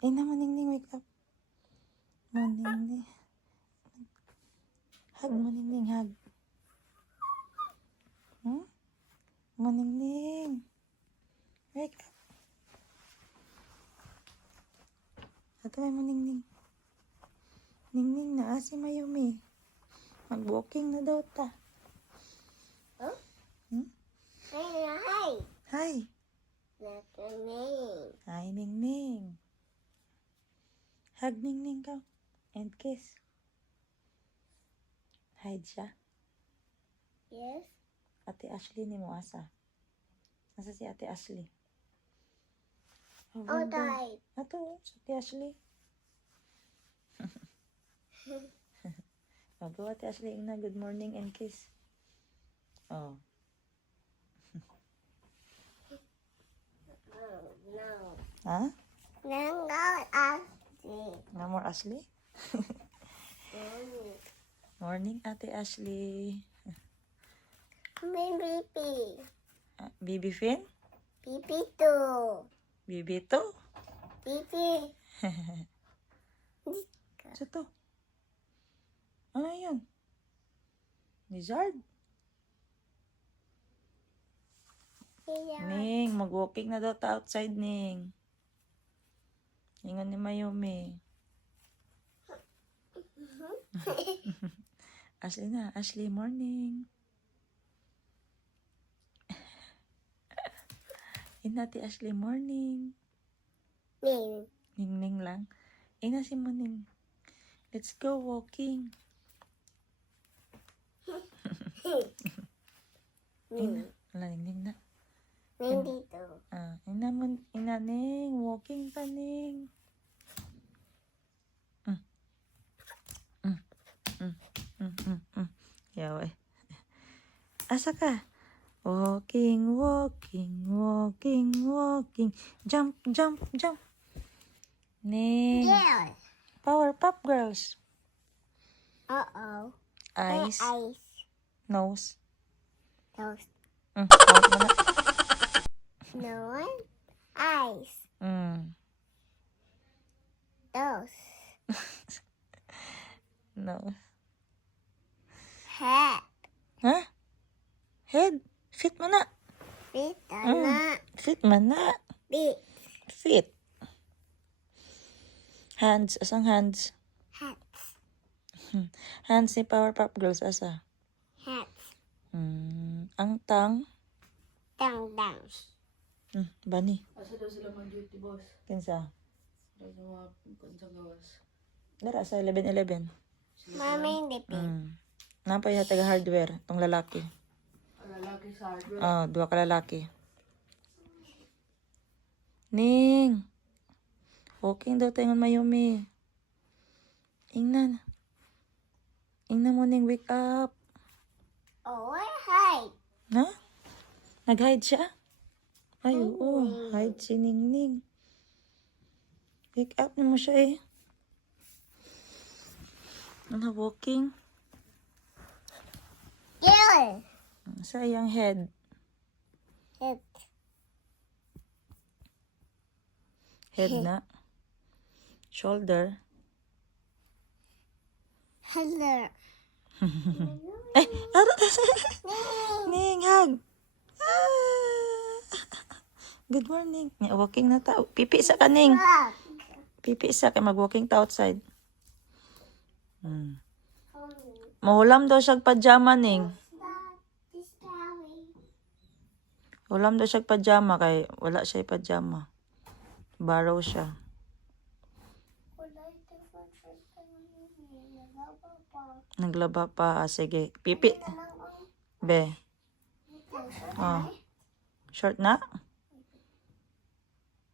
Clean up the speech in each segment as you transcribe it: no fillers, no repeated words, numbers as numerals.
Ay na, Maningning, wake up. Maningning. Hug, Maningning, hug. Hmm? Maningning. Wake up. Ito ay Maningning. Ningning na si Mayumi. Mag-walking na daw ta. Huh? Hmm? Hi. Hi. That's your name. Hi, Ningning. Hug Ningning ka. And kiss. Hide siya. Yes. Ate Ashley ni mo asa. Nasa si Ate Ashley? Oh, Oh, died. Ato, si Ate Ashley. Go Ate Ashley na good morning and kiss. Oh. No. Ha? No, Ashley. No more Ashley? Morning Ate Ashley. Baby P. Bibi Fin? Baby too. Bibi to? Baby. Sa to? Ano yun? Lizard? Ning, mag-walking na daw ta outside, Ning. Ingon ni Mayumi. Ashley na. Ashley, morning. Inati Ashley, morning. Ning. Ning lang. Ina si Muning. Let's go walking. Ina. Wala, Ning na. Ning dito. Ina Ning. Walking ta, Ning. Yaway. Asa ka? Walking, walking, walking, walking. Jump, jump, jump. Ning. Yeah. Powerpuff Girls. Uh-oh. Eyes. Eyes. Nose. Nose. Mouth mo na. No one. Eyes. Nose. Nose. Head. Ha? Head. Fit mo na. Feet. Not. Fit man na. Feet. Fit. Hands. Asang hands? Hats. Hands ni Powerpuff Girls. Asa? Hats. Ang tang. Dang dang. Bani. Asa daw sila mag-duty, boss? Kinsa? Daw sa mga sa gawas. Dara sa 11-11. Mami hindi pin. Napay ha taga hardware. Tong lalaki. Lalaki sa hardware. Dua ka lalaki. Ning. Walking daw tayo ng Mayumi. Ingnan. Ingnan mo, Ning. Wake up. Oh, hi. Ha? Nag-hide siya? Ay, oo. Hide si Ning. Wake up na mo siya eh. Ano, walking? Yeah. Sa iyang head. Head. Head na. Shoulder. Hello. Ay! Ning, hug! Good morning. Walking na tao. Pipi sa ka, Ning. Look. Pipi sa kay mag-walking ta outside. Mahulam daw siya pajama, Ning. This Callie. Hulam daw siya pajama kay wala siya pajama. Borrow siya. Naglaba pa. Sige. Pipi. Be. Oh. Short na?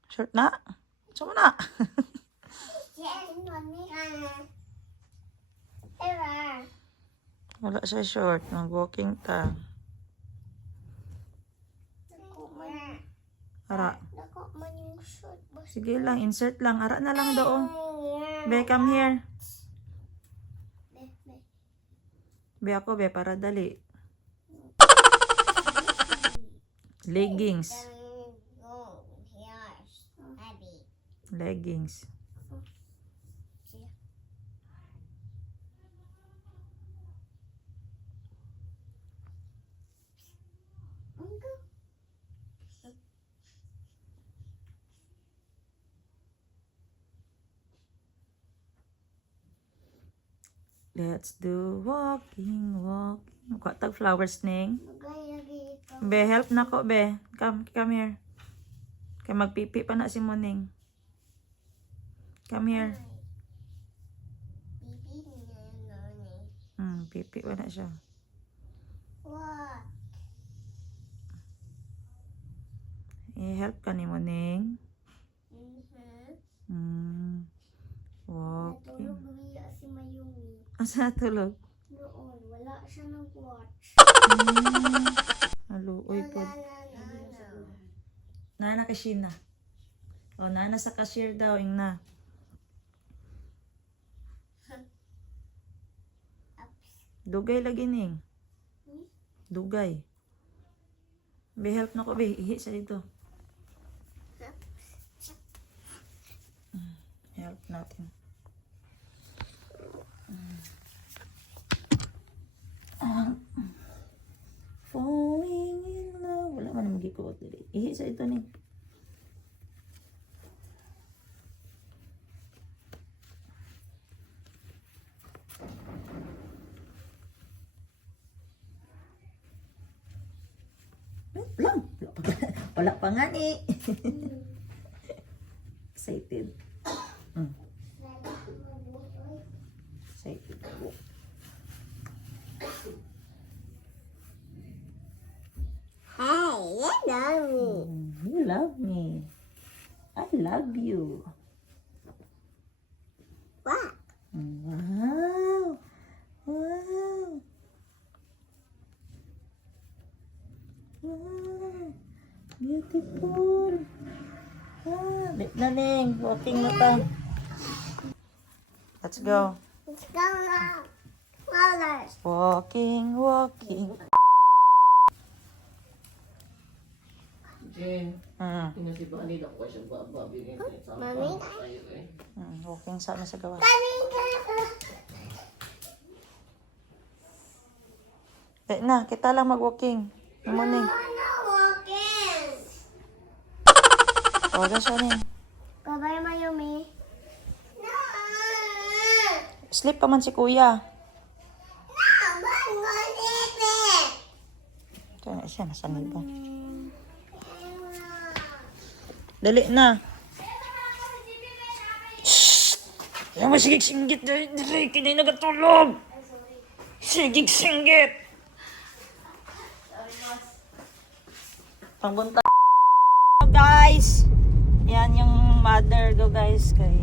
Short na? Sama na. Wala siya short. Mag-walking ta. Ara. Sige lang. Insert lang. Ara na lang doon. Be, come here. Be ako, be. Para dali. Leggings. Leggings. Let's do walking. Kuha tag flowers ning. Magay-lagi ito. Be, help na ko, be. Come here. Kay magpipi pa na si Muning. Come here. Bibi niya nani. Pipi pa na siya. What? I-help ka ni Muning. Walking. Natulog niya si Mayumi. Asa natulog? Noon, wala siya nag-watch. Haluoy po. Nana ka Sheena. O, nana sa cashier daw, ingna. Dugay lagi ning. Dugay. Be, help na ko, be. Ihi sa dito. Help natin. Falling in love. Wala man na magikuot dili. Ihi sa ito ni. Lang. Wala pa nga ni. Excited. Excited ako. Hey, you know me. You love me. I love you. What? Wow. Wow. Wow. Beautiful. Lit na ning. Walking na ta. Let's go. Let's go now. Colors. Walking. Jen, Mm. tingnan si Bani na ko siya bababingin sa Mami? tayo eh. Walking sa amin sa gawa. Eh na, kita lang mag-walking. Morning. Ano walking? Tawagan siya ning. Bye-bye, Mayumi. No! Sleep pa man si kuya. Ito na siya, nasa niba. Dali na. Shhh! Yan mo sigig singgit. Dali, kinay nagatulog. Sigig singgit. Pangbunta. Guys, yan yung mother ko guys. Kay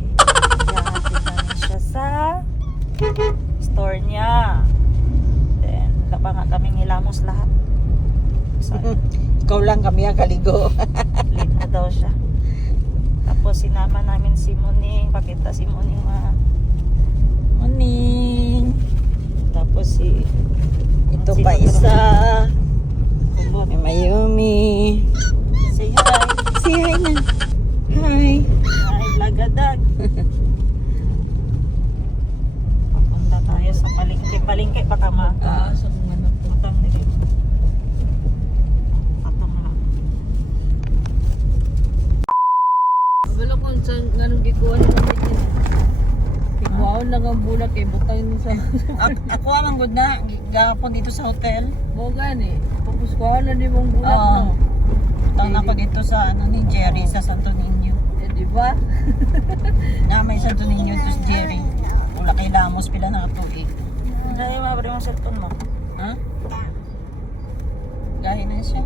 ihahatid namin siya sa store niya. Then, laba nga kaming hilamos lahat. Ikaw lang kami ang kaligo. Late na daw siya. Tapos sinama namin si Muning. Pakita si Muning Muning. Tapos si Ito pa isa. May Mayumi. say hi. Say hi na. Hi. Hi, lagadag. Papunta tayo sa palengke. Palengke baka Sa mga na po. matang nila. Patong lang. Wala kung saan ganun gikuha na namin yun. Tigwaon lang ang bulak eh. Butang yun sa... Ako ang good na. Gapon dito sa hotel. Mo gani. Pupuskuhan na di mong bulak Oo. no. Utang na pa dito sa ano ni Jerry sa Santo Niño. Eh di ba? Na may Santo Niño to si Jerry. Wala kay Lamos pila na tuig. Ay, mabre yung cellphone mo. Ha? Gahi na siya.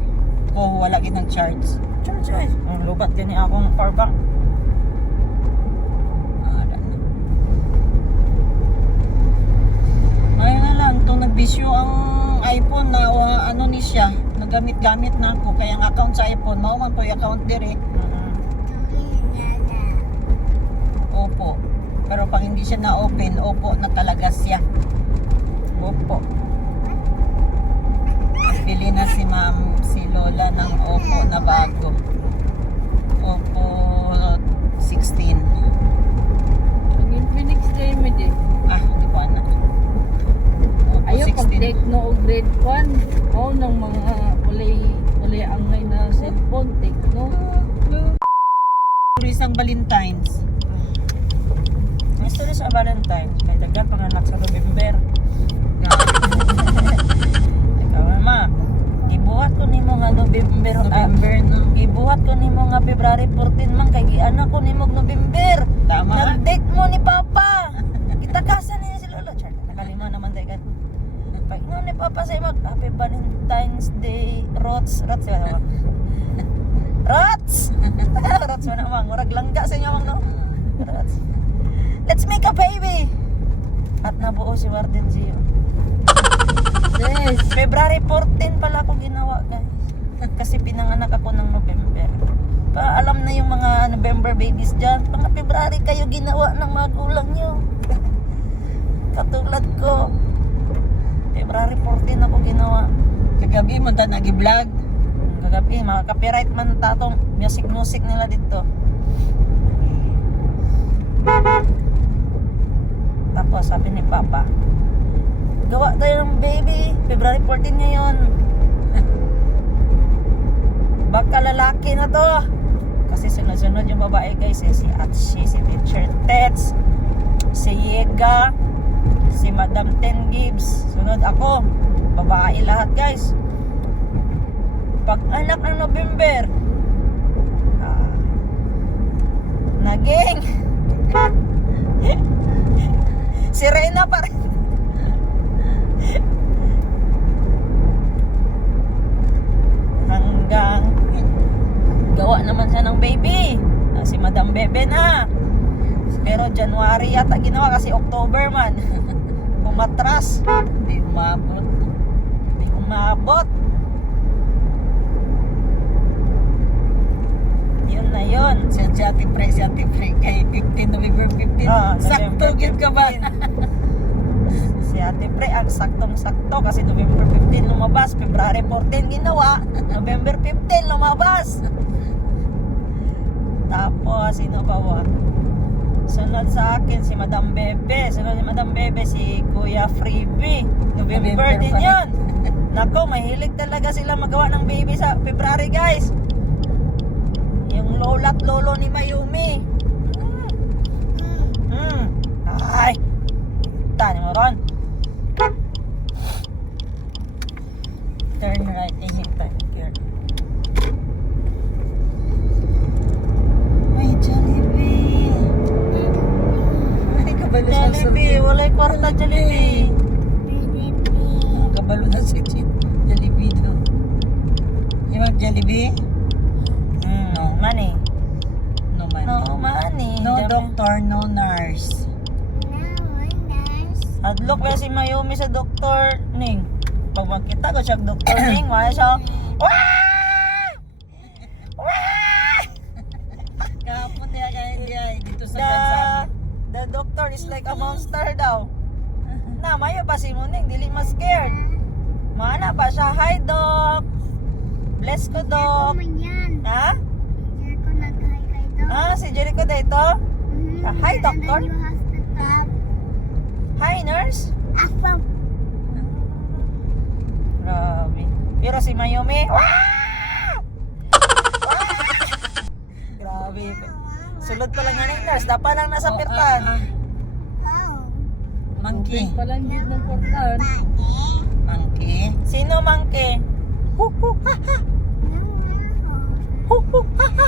Kung wala ginang charge. Charge guys. Lubat gani akong power bank. Ada na. Ngayon na lang, itong nagbisyo ang iPhone na ano ni siya, nagamit-gamit na ako. Kaya ang account sa iPhone, mauman po yung account dire. Opo. Pero pag hindi siya na-open, opo, nakalagas siya. Opo. Bili na si ma'am, si Lola ng opo na bago. Opo 16. Ang Infinix day mo di. Ah, di ko anak. Opo Ayaw pag 16. Tecno o grade 1. Oo nang mga ulay sang Valentine's. May story sa Valentine. Kaya dagat panganak sa November. Ikaw ma. Gibuhat ko nimo nga November. November, no? Gibuhat ko nimo nga February 14 man kay gianak ko nimo November. Tama. Nag-date mo ni Papa. Kita kasan niya si Lolo. Char, nakalima naman tayo kan. Pag no ni Papa say mag Happy Valentine's Day. Rots ba naman? Rots. Rots man naman. Murag langga sa inyo mang no. Rots. Let's make a baby. At nabuo si Warden Gio. Yes. February 14 pala ako ginawa guys. Kasi pinanganak ako ng November. Pa alam na yung mga November babies dyan. Mga February kayo ginawa ng magulang nyo. Katulad ko. February 14 ako ginawa. Kagabi mo ta nag-vlog. Kagabi, mga copyright man tatong music nila dito. Tapos sabi ni Papa, gawa tayo ng baby, February 14 ngayon. Baka lalaki na to. Kasi sunod-sunod yung babae guys eh. Si Atshi, si Teacher Tets, si Yega, si Madam Ten Gibbs. Sunod ako. Babae lahat guys. Pag anak ng November, naging si Reyna pa rin. Hanggang gawa naman siya ng baby. Si Madam Bebe na. Pero January yata ginawa kasi October man. Pumatras. Di umabot. Hindi umabot. Yun na yun. Si Ate Pre kay 15 November 15. Sakto November gid ka ba? 15. Si Ate Pre ang saktong-sakto kasi November 15 lumabas, February 14 ginawa, November 15 lumabas. Tapos sino ba wa? Sunod sa akin si Madam Bebe. Sunod si Madam Bebe si Kuya Freebie. November din pa rin. yun. Nako, mahilig talaga sila magawa ng baby sa February guys. Yung lola at lolo ni Mayumi. Ay. Tani mo ron. Turn right and hit back here. May Jollibee. Ay, kabalo sa Jollibee, walay kwarta Jollibee. Kabalo na si Jollibee do. Yung mag Jollibee? No money. No money. No money. No doctor, no nurse. Adlok ba si Mayumi sa doktor Ning? Pag magkita ko siya doktor Ning, wala siya. Wah! Wah! Kahapon niya kaya dito sa Tanzania. The doctor is like a monster daw. Na, mayo pa si Muning, dili mas scared. Mana pa siya, hi doc. Bless ko doc. Ha? Ah, si Jericho dito? Hi doctor. Hi nurse. Grabe. Pero si Mayumi, wah! Wah! Grabe. Sulod pa lang nga ng nurse, dapat lang nasa pirtan. Monkey. Palang yun ng portal. Monkey. Sino mangke? Hu hu ha ha. Hu hu ha ha.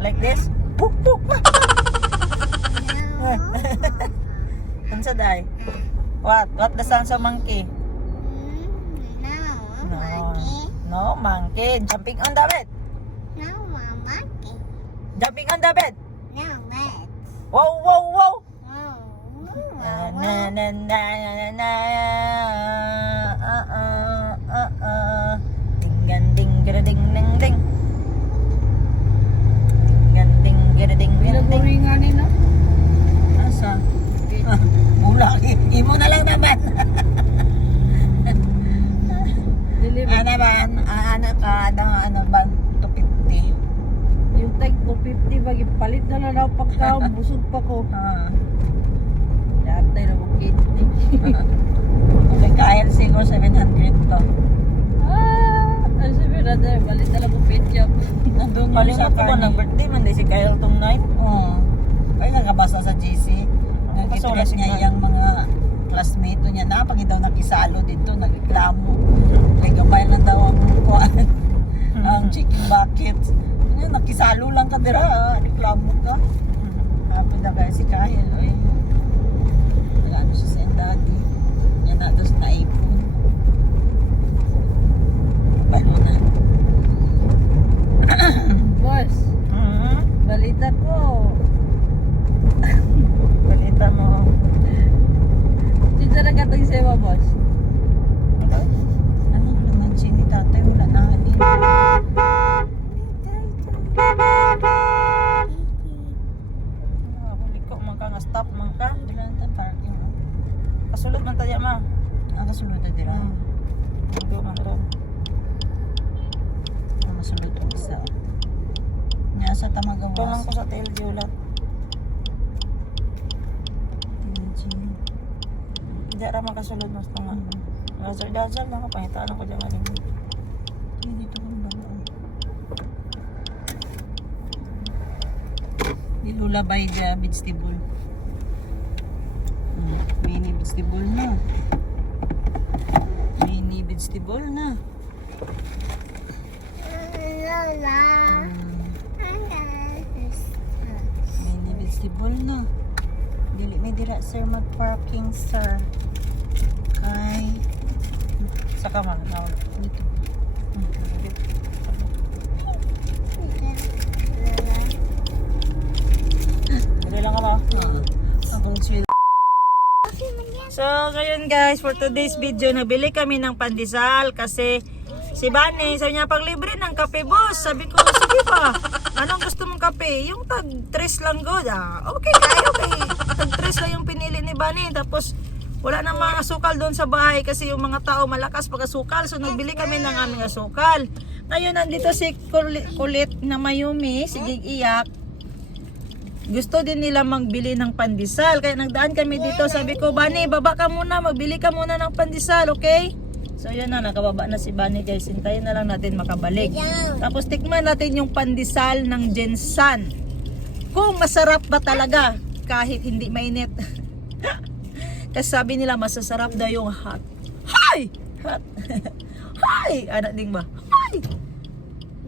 Like this? Hu hu ha ha. Unsa day? What? What the sounds of monkey? No monkey. Jumping on the bed. Jumping on the bed. Wow wow wow. Na na na na na na. Ding ding ding ding ding ding. Ding ding ding Bilang ding. uringanin na. Asa? Bulak. Imo na lang naman. Deliver. Ano ba? Ano ka? Ano ba? 250. Yung tag ko 50 bagi palit na lang ako pagka busog pa ko. Lahat tayo na mag-kidney. Nagkain siguro 700 to. Ano sabi na tayo, palit na lang ko ketchup. Nandun yung Kalimot Ako nag-birthday man di si Kyle tong night. Oo. Ay, nagkabasa sa GC. Basta wala Nag-itret si niya Carl. yung mga classmate niya na pag daw nakisalo dito, nagreklamo. Like, gamay na daw ang kuwan. Ang chicken bucket. Yun, nakisalo lang ka dira, reklamo ka. Happy na kaya si Kahil. Ay, wala na siya sa daddy. Yan na, dos na ipon. Balo na. Boss, balita ko. Balita mo. Dito na katong sewa, boss. Ano naman si ni tatay, wala na hanin. Huli ko man ka nga stop man ka. Wala na parking. Kasulod man tayo ma. Ang kasunod na dira. Hindi man ron. Ang masunod ang isa. Nya sa Ito lang tamagawas. ko sa TLG ulat. Hindi ra makasulod mas nga. Dazal lang ako pangitaan ko diyan galing. Dito kang bago. Nilulabay dia vegetable. Mini vegetable na. Mini vegetable na. Lola. Mini vegetable na. Dili may dira sir mag-parking sir. Kay Saka man na. dito. Dili lang ako. Akong chill. So, ngayon guys, for today's video, nabili kami ng pandesal kasi si Bani, sabi niya, pag libre ng kape, boss. Sabi ko, sige pa. Anong gusto mong kape? Yung tag 3 lang good. Okay, okay. Tag 3 lang yung pinili ni Bani. Tapos, wala nang mga asukal doon sa bahay kasi yung mga tao malakas pag asukal. So, nagbili kami ng aming asukal. Ngayon, nandito si kulit na Mayumi, si Gig Iyak. Gusto din nila magbili ng pandesal. Kaya nagdaan kami dito. Sabi ko, Bani, baba ka muna. Magbili ka muna ng pandesal, okay? So, yun na. Nakababa na si Bani, guys. Hintayin na lang natin makabalik. Tapos, tikman natin yung pandesal ng Jensan. Kung masarap ba talaga kahit hindi mainit. Kasi sabi nila, masasarap daw yung hot. Hi! Hot. Hi! Anak ding ba? Hi!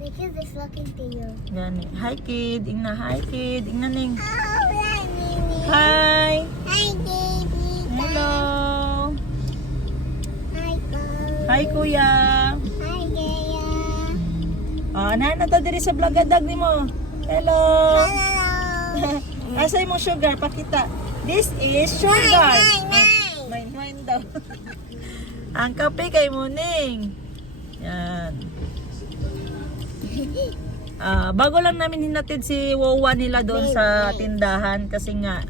Because it's looking to you. Gani. Hi, kid. Ingna. Hi, kid. Ingna ning. Oh, hi, Mimi. Hi! Hi, baby. Hello! Hi, Mom. Hi, kuya! Hi, Gaya. Nana to diri sa vlogadag ni mo. Hello! Hello. Asa yung sugar? Pakita. This is sugar. Mine. Mine daw. Ang kape kay Muning. Yan. Bago lang namin hinatid si Wawa nila doon sa tindahan kasi nga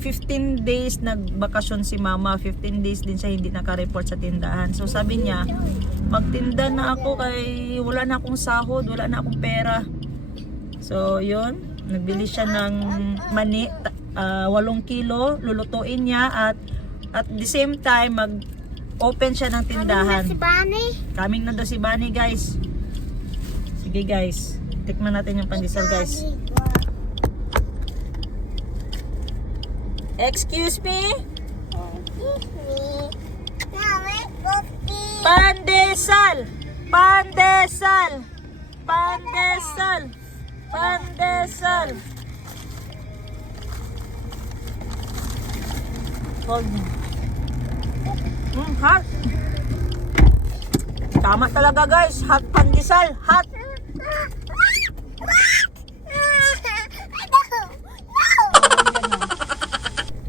15 days nagbakasyon si mama, 15 days din siya hindi naka-report sa tindahan. So sabi niya, magtinda na ako kay wala na akong sahod, wala na akong pera. So yun, nagbili siya ng mani, 8 kilo, lulutuin niya at the same time mag-open siya ng tindahan. Si Bunny. Coming na daw si Bunny, guys. Sige guys, tikman natin yung pandesal guys. Excuse me? Pandesal! Pandesal! Pandesal! Pandesal! Hold me. Hot! Tama talaga guys, hot pandesal, hot!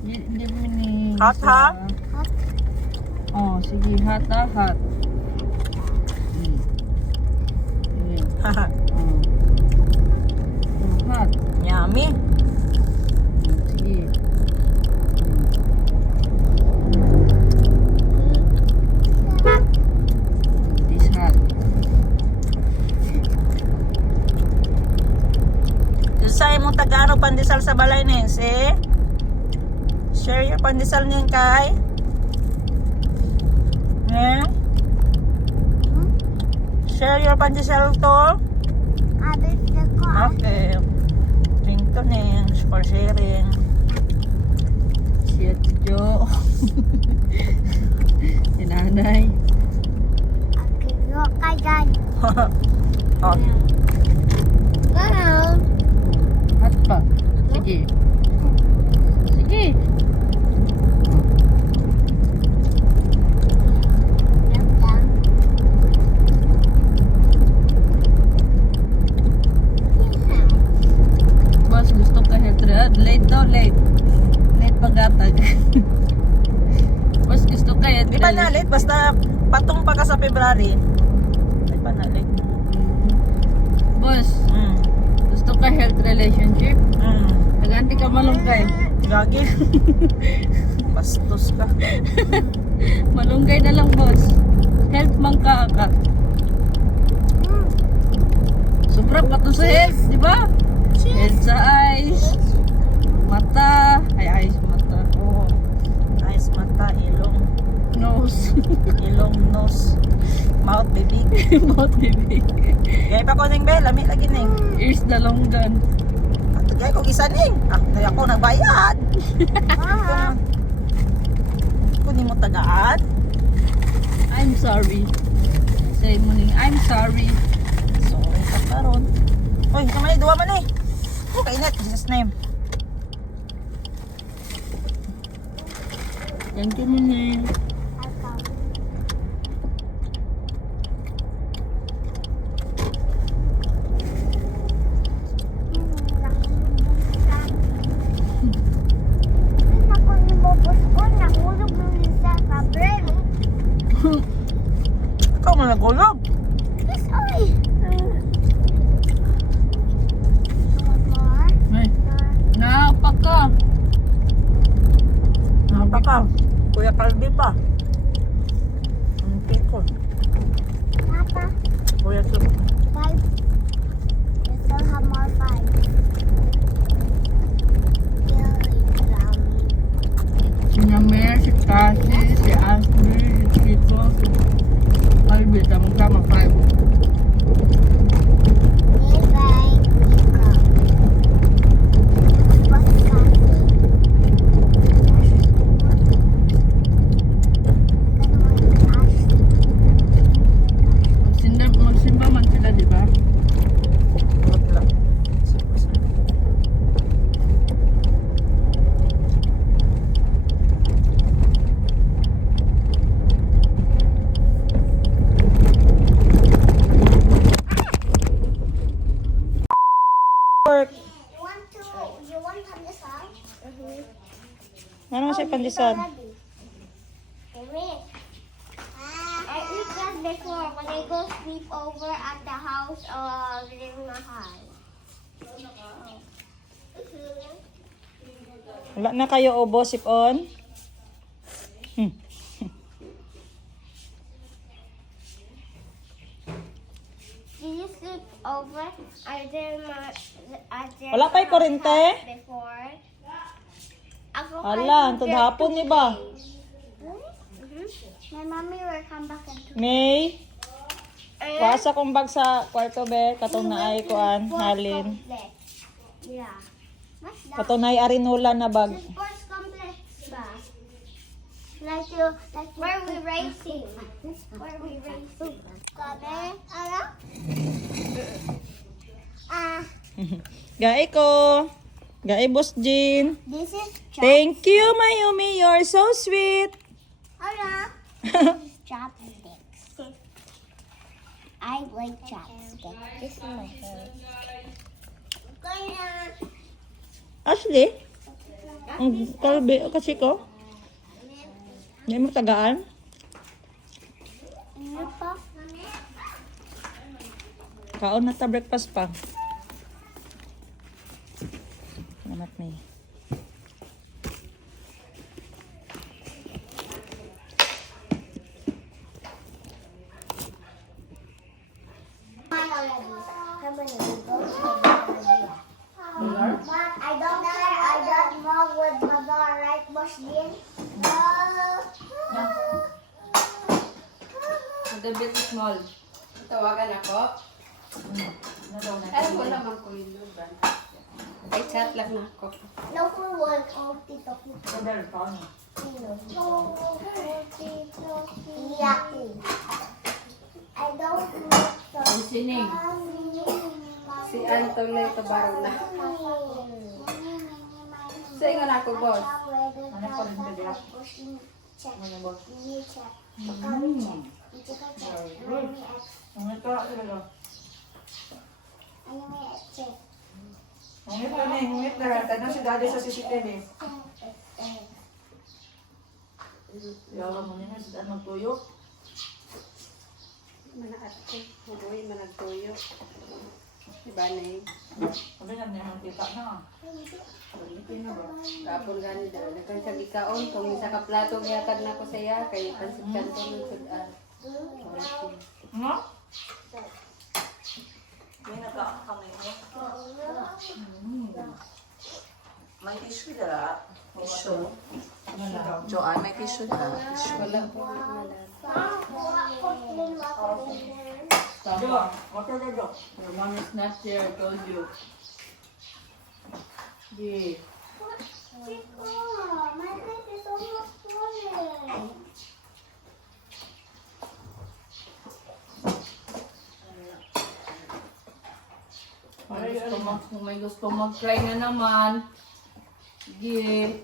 Hindi mo ni... Hot ha? Oh, sige, hot ha, hot. Sige. Haha, Hot. yummy. Sige. This hot. Sa imong Tagano pandesal sa balay nense. Share your pandesal niyan kay. Share your pandesal to. Abis the Okay. Drink to ning for sharing. Si Ate Jo. Si Nanay. Ako ka dyan. Oh, Wow. At pa. Sige. Sige. Boss, gusto ka health. Late daw, late. Late pagatag. Boss, gusto ka health. di pa nalit. Basta patong pa ka sa February. Di pa nalit. Boss, Mm. gusto ka health relationship? Mm. Naganti ka malunggay. Gagi. Bastos ka. Malunggay na lang, boss. Health man ka. Sobra pa to sa health, di ba? Health sa eyes, mata, eyes, mata, Oo. Eyes, mata, ilong. nose, Ilong, nose, mouth, bibig. mouth, bibig, Gaya pa ko ning bel, lami lagi ning. ears na long dyan. At gaya ko isa ning. Kaya ako nagbayad. Kunin mo tagaan. I'm sorry. Say mo ning, I'm sorry. Sorry ka karon. Uy, kamay duwa man eh. Oh, kainit, Jesus name. Thank you, Muning. Ako nabobos ko. Nahulog mo sa kabrem. Ikaw man nagulog. Yes, oy. Ay, napa ka. Napa ka. Kuya Calvi pa. Ang piko. Papa, Kuya Calvi. 5. You still have more 5. Si Namer, si Cassie, si Ashley, si Chico, si Albi, tamang-tama 5. Magsimba man sila, di ba? Wag lang. Work. You want pandesal? Ano siya pandisan? I eat that before when I go sleep over at the house of Limahal. Wala na kayo ubo, sipon? Did you sleep over Wala pa'y kurente? before? Ako Ala, antod hapon ni ba? My mommy will come back and May, wasa kong bag sa kwarto be, katong na ay kuan, halin. Yeah. What's that? Katong na ay arinula na bag. Sports complex ba? Like where we racing? Where we racing? Kami? Ano? Gai ko. Gai Boss Jean. This is Thank you, Mayumi. You're so sweet. Ano? Chopsticks. I like chopsticks. This is my favorite. Kaya. Ashley? Ang kalbi, kasi ko? Hindi mo tagaan? Ano pa? Kaon na ta breakfast pa. Salamat, May. How many goes? But I don't care. I don't know with mother, right, Boss Dean? The bit small. Tawagan ako. Ay, wala man ko yun. Ay, chat lang na ako. No, for one, Tito. Mother, paano? Yucky. I don't like the Ang sining. Si Antonio Tabarao na. Sa inyo na ako, boss. Ano pa rin ba diya? Check. Ano ba? Check. Ang ito, ano? Check. Ngumit na ni, ngumit na. Tanong si daddy sa CCTV. Yawa mo nila, saan magtuyo? Manaat ko. Huboy, managtuyo. Diba na eh. Sabi nga niya, kita na. Kapon gani daw. Nagkan sa gikaon. Kung isa ka plato, gayatag na ko saya. Kay pansit kanto ng sudan. Ano? May nakakamay mo. May tissue dala. Tissue. Joanne, may tissue na. Wala po. Wala. Jo, water na Jo. Your mom is not there, I told you. Yeah. Chico, my plate is almost full. Kung may gusto mag-try na naman. Sige.